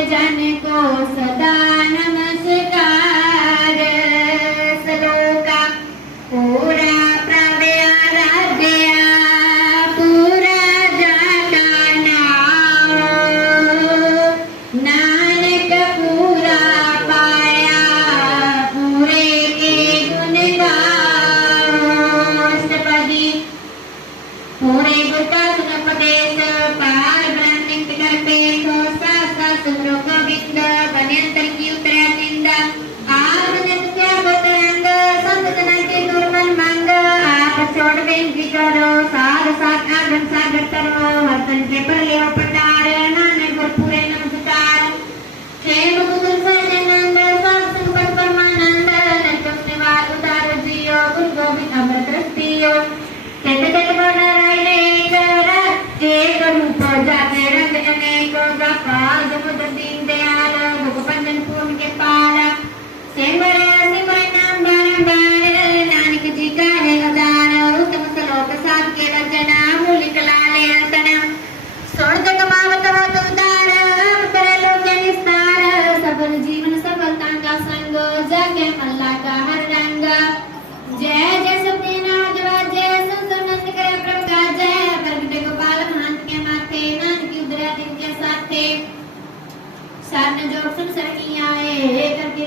जन को सदा नमस्कार। सलोका, पूरा प्रव्याराध्या पूरा जाता नानक पूरा पाया, पूरे के गुण गाओ पूरे ಗೋವಿಂದ ಬನ್ಯಂತರಿಗಿ ಉತ್ತರಾದಿಂದ ಆರ್ಮನೆತ್ಯ ಬತರಂಗ ಸಂತತನಕ್ಕೆ ದುರ್ಮನ್ ಮಂಗ ಆಪ ಚೋಡ ಬೆಂಗ್ ವಿಕರೋ ಸಾಗ ಸಾಗ ಆಗಂ ಸಾಗರ್ತರೋ ಹರ್ತನ್ ಕೆ ಪರಲೆ ಒಪ್ಪಟಾರ ನಾನೆ ಗುರುಪುರೆ ನಮಸ್ಕಾರ ಕ್ಷೇಮ ಗುರು ಸಜನಂದ ಸಾತ್ಸಂಗ ಪರಮಾನಂದ ನಟಕ ನಿವಾರ ಉದಾರ ಜಿಯೋ ಗುರು ಗೋವಿಂದ चार में जो ऑप्शन सही नहीं आए करके